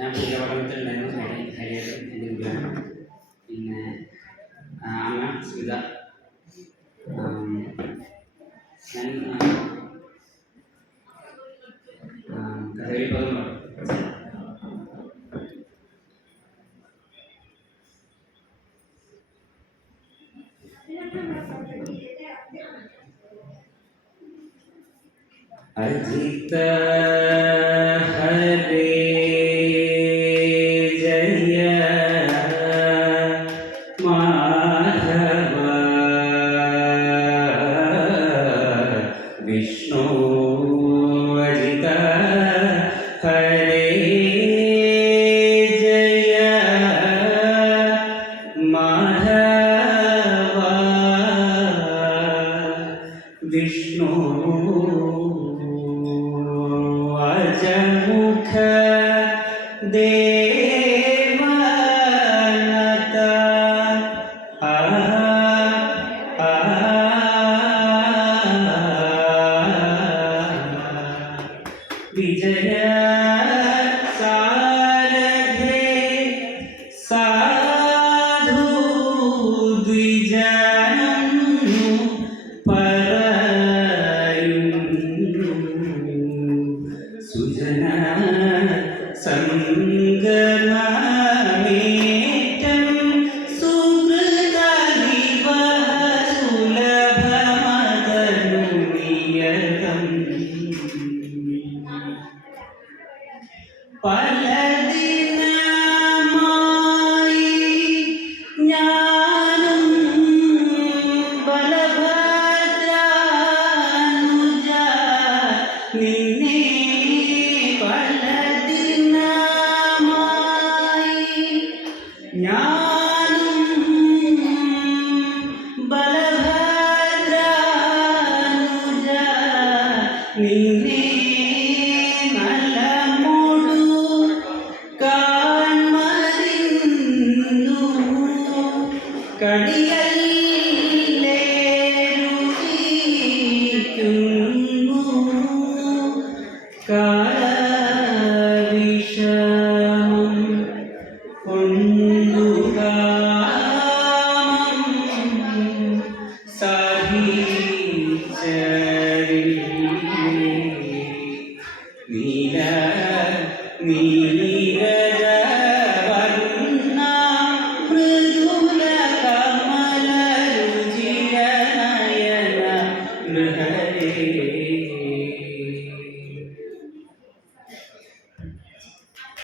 ഞാൻ പൂജാപഠനത്തിലുണ്ടായിരുന്നു. ഹരിയായിട്ട് എൻ്റെ വീട്ടിലാണ്. പിന്നെ അമ്മ സ്മിത. ഞാൻ കഥകളി പദം അജിത ഹരേ ജയ മാധവ വിഷ്ണു അജിത ഹരേ ജയ മാധവ വിഷ്ണു അജമുഖ ദേവനത വിജയ സാരഥേ സാധു ദ്വിജനം സുജന സംഗമേറ്റം സുഹൃദാദിവ സുലഭമതനുനിയതം പലദിനമായി ഞാനും ബലഭദ്രാനുജ നിന്നെ ഞാനും ബലഭദ്രാനുജ നിന്നെ നല്ല മൂടു കാൺമറിന്നു കടിയല്ലേ രുചിക്കുന്നു കാലവിഷമം നീല നീല